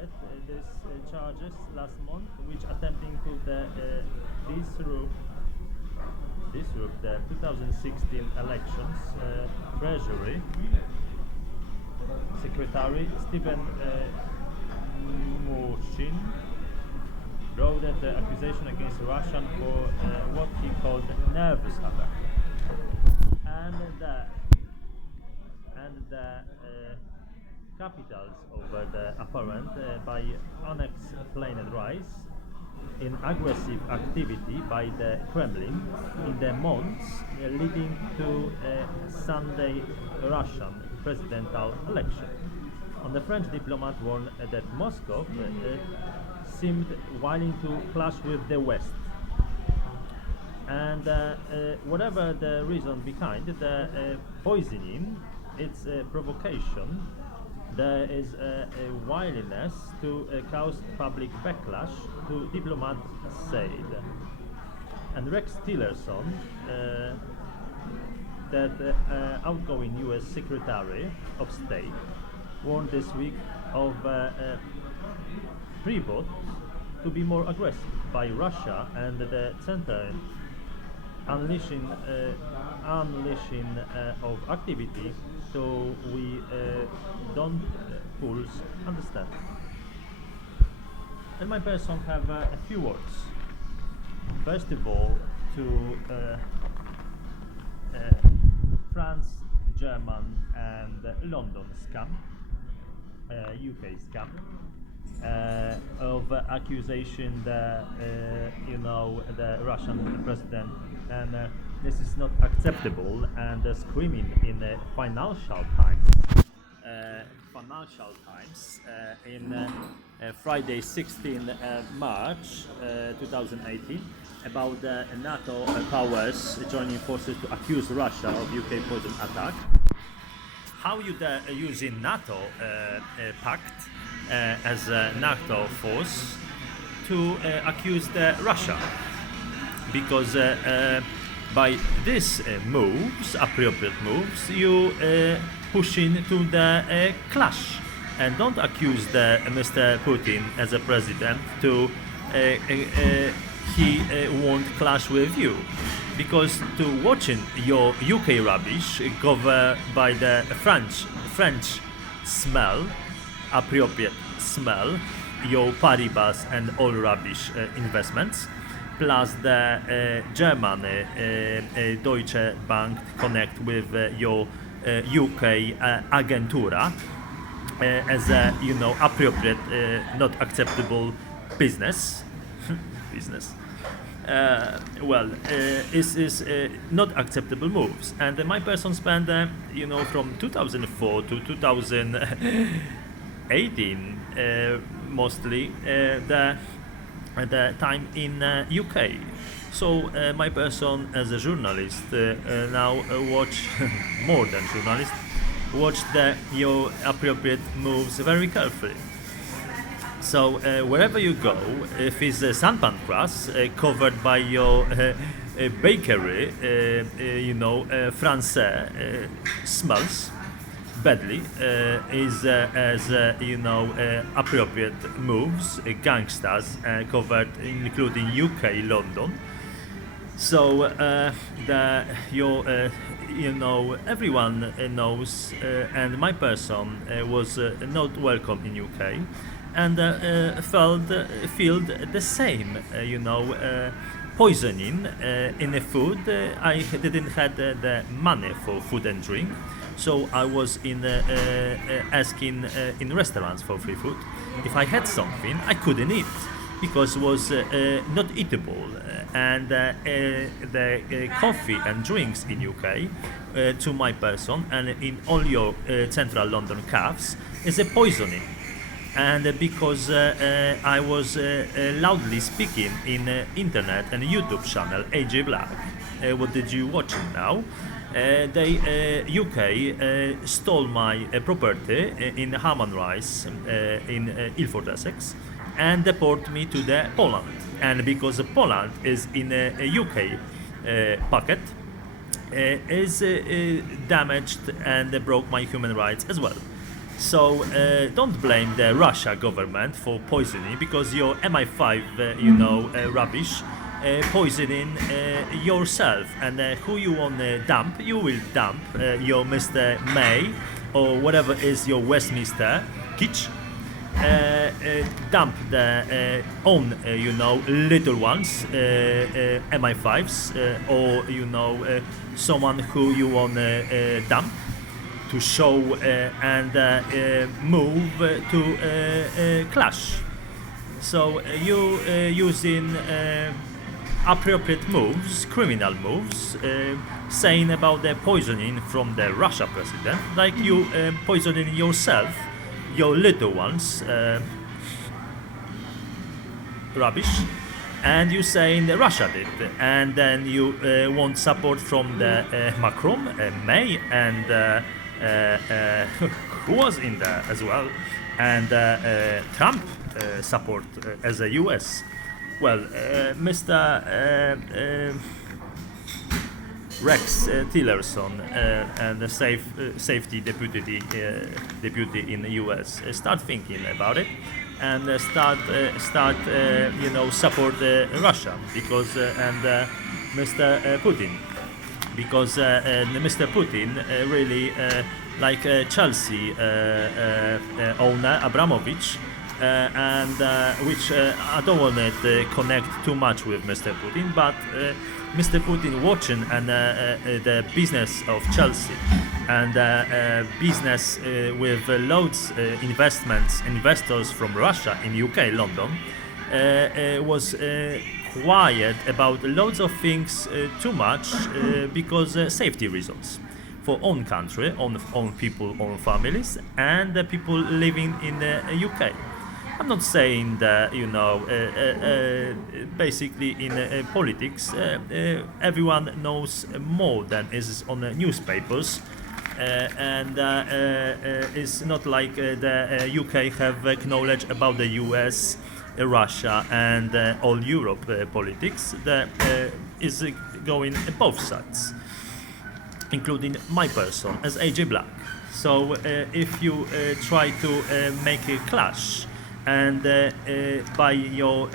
target these charges last month, which attempting to disrupt the 2016 elections. Treasury Secretary Stephen Mnuchin wrote that the accusation against Russia for what he called nervous attack, and the capitals over the apparent by unexplained rise in aggressive activity by the Kremlin in the months leading to Sunday Russian presidential election. And the French diplomat warned that Moscow seemed willing to clash with the West. And whatever the reason behind the poisoning, its provocation, there is a willingness to cause public backlash, to diplomat said. And Rex Tillerson, that outgoing U.S. Secretary of State, warned this week of pivot to be more aggressive by Russia and the center unleashing of activity, so we don't fools understand. And my person have a few words. First of all, to France, German, and London scam, UK scam, of accusation that the Russian president, and this is not acceptable, and screaming in Financial Times. In Friday 16 March 2018 about the NATO powers joining forces to accuse Russia of UK poison attack. How you using NATO pact as a NATO force to accuse the Russia? Because by these moves, appropriate moves, you pushing to the clash, and don't accuse the Mr. Putin as a president to he won't clash with you, because to watching your UK rubbish covered by the French smell, appropriate smell, your Paribas and all rubbish investments, plus the German Deutsche Bank connect with your UK Agentura as a appropriate, not acceptable business. Is not acceptable moves, and my person spent from 2004 to 2018 mostly the time in UK. So my person as a journalist now watch more than journalist, watch your appropriate moves very carefully. So wherever you go, if it's a San Pancras covered by your bakery, Francais smells badly, is as appropriate moves, gangsters covered, including UK, London. So everyone knows, and my person was not welcome in UK, and feel the same, poisoning in the food. I didn't have the money for food and drink, so I was asking in restaurants for free food. If I had something, I couldn't eat because it was not eatable, and the coffee and drinks in UK to my person and in all your central London cafes is a poisoning. And because I was loudly speaking in internet and YouTube channel AJ Black, what did you watching now? UK stole my property in Harman Rise in Ilford, Essex, and deport me to the Poland. And because Poland is in a UK pocket, is damaged and broke my human rights as well. So don't blame the Russia government for poisoning because your MI5, rubbish, poisoning yourself. And who you want to dump? You will dump your Mr. May or whatever is your Westminster Kitsch. Dump the own, little ones, MI5s, or someone who you want to dump to show and move to clash. So you using appropriate moves, criminal moves, saying about the poisoning from the Russia president, like you poisoning yourself, your little ones, rubbish, and you saying that Russia did, and then you want support from the Macron, May, and who was in there as well, and Trump support as a US. Well, Mr. Rex Tillerson and the safety deputy in the US start thinking about it and start support Russia because and Mr. Putin because Mr. Putin really like Chelsea owner Abramovich. And which I don't want to connect too much with Mr. Putin, but Mr. Putin watching and the business of Chelsea and business with loads investors from Russia in UK, London, was quiet about loads of things too much because safety reasons for own country, own people, own families, and the people living in the UK. I'm not saying that, basically in politics, everyone knows more than is on the newspapers. And it's not like the UK have knowledge about the US, Russia, and all Europe politics. That is going both sides, including my person as AJ Black. So if you try to make a clash and by your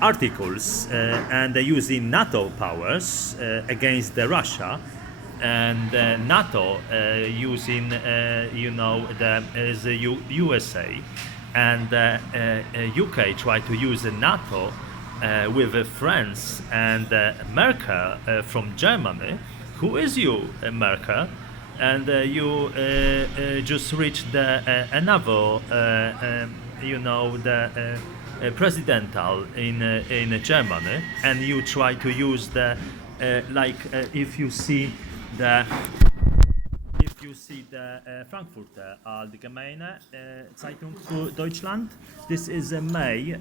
articles and using NATO powers against the Russia and NATO using the USA and UK try to use NATO with France and Merkel from Germany. Who is you, Merkel? And you just reached another, the presidential in Germany, and you try to use the if you see the Frankfurter Allgemeine Zeitung für Deutschland, this is May,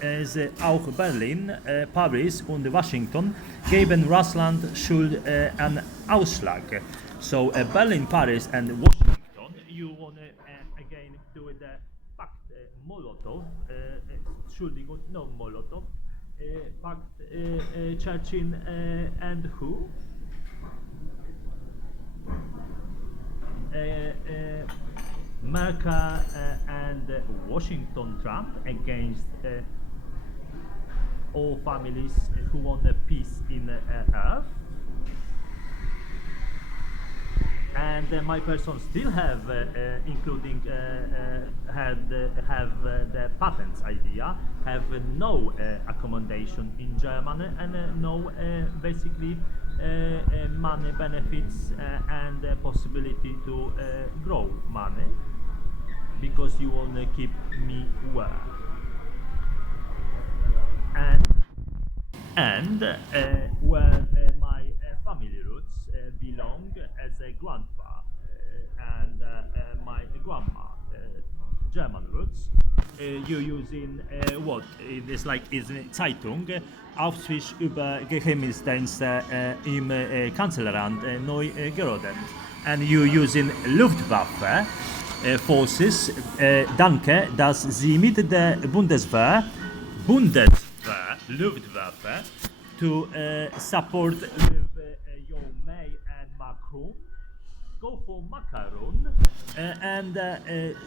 is auch Berlin, Paris und Washington geben Russland Schuld an Ausschlag. So Berlin, Paris, and Washington, you want to again do the Pact Molotov, Entschuldigung, no Molotov, Pact Churchill and who? Merkel and Washington Trump against all families who want a peace in Earth. And my person still have, including have the patents idea, have no accommodation in Germany and no basically money benefits and possibility to grow money because you want to keep me well. And where my family roots belong as a grandpa and my grandma German roots. You using what? It's like is in Zeitung Aufsicht über Geheimdienste im Kanzleramt Neu-Gerodet. And you using Luftwaffe forces. Danke, dass Sie mit der Bundeswehr Luftwaffe to support with your May and Macron go for macaron and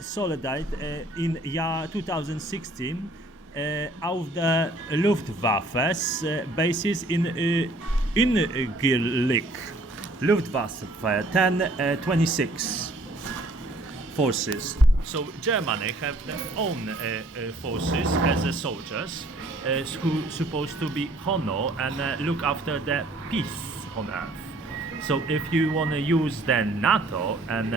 solidarity in year 2016 auf der Luftwaffes basis in Incirlik. Luftwaffe 1026 forces. So Germany have their own forces as soldiers who supposed to be honor and look after the peace on earth. So if you want to use the NATO and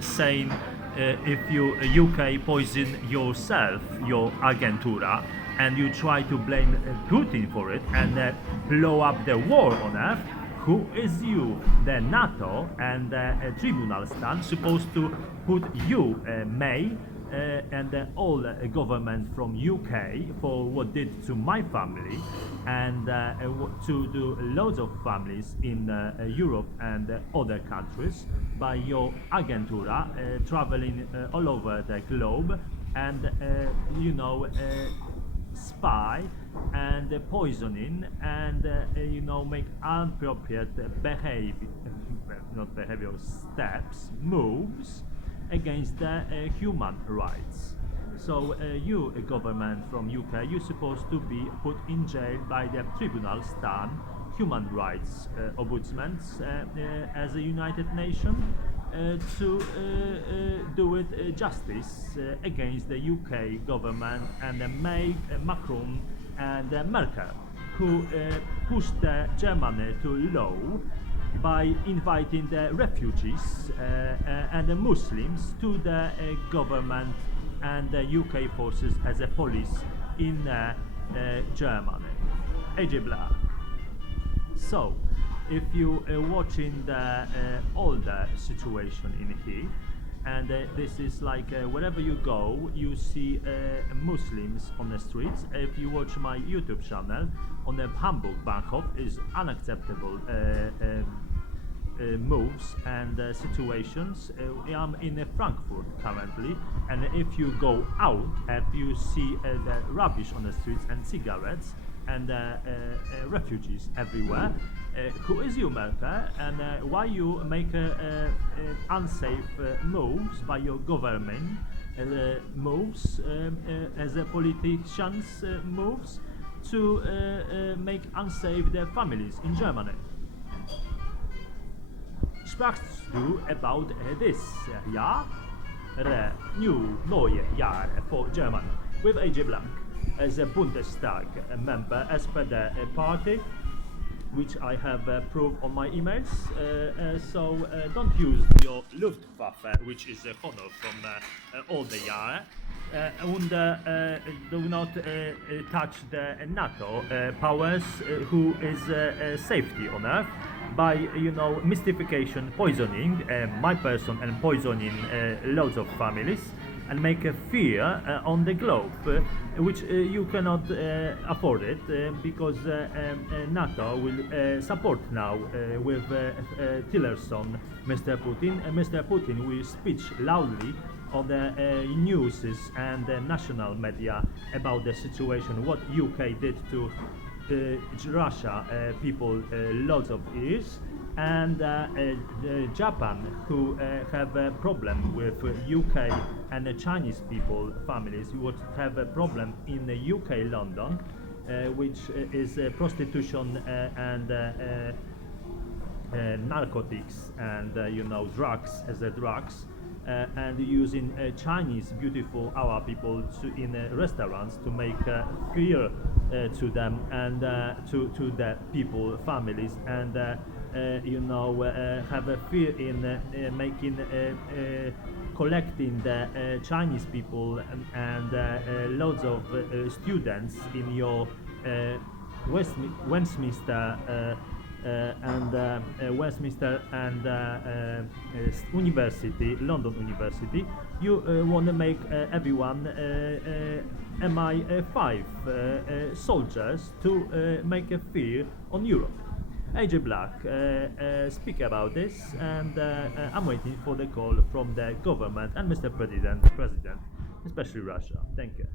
saying if you UK poison yourself, your agentura, and you try to blame Putin for it and blow up the war on earth, who is you, the NATO and the tribunal stand supposed to put you, May, and all government from UK for what did to my family and to do loads of families in Europe and other countries by your agentura traveling all over the globe and spy and poisoning and make inappropriate steps, moves against the human rights. So you, a government from UK, you're supposed to be put in jail by the tribunal stand, human rights ombudsman as a United Nations to do it justice against the UK government and May, Macron and Merkel, who pushed Germany to law by inviting the refugees and the Muslims to the government and the UK forces as a police in Germany. AJ Black. So, if you are watching the older situation in here, and this is like wherever you go, you see Muslims on the streets. If you watch my YouTube channel, on the Hamburg Bahnhof is unacceptable moves and situations. I'm in Frankfurt currently, and if you go out, if you see the rubbish on the streets and cigarettes and refugees everywhere, who is you, Merkel, and why you make unsafe moves by your government moves as a politicians moves to make unsafe their families in Germany? Sprachst du about this Jahr, new neue Jahr for Germany with AJ Black as a Bundestag member as per the party, which I have proved on my emails. So don't use your Luftwaffe, which is a honor from all the year, and do not touch the NATO powers, who is safety on earth by mystification, poisoning my person and poisoning loads of families and make a fear on the globe, which you cannot afford it because NATO will support now with Tillerson, Mr. Putin. Mr. Putin will speak loudly on the news and the national media about the situation, what UK did to Russia people lots of years, and Japan, who have a problem with UK and Chinese people families who would have a problem in the UK London, which is prostitution and narcotics and drugs as a drugs. And using Chinese beautiful our people in restaurants to make fear to them and to the people families and have a fear in making collecting the Chinese people and loads of students in your Westminster Westminster and University, London University. You want to make everyone MI5 soldiers to make a fear on Europe. AJ Black speak about this, and I'm waiting for the call from the government and Mr. President, especially Russia. Thank you.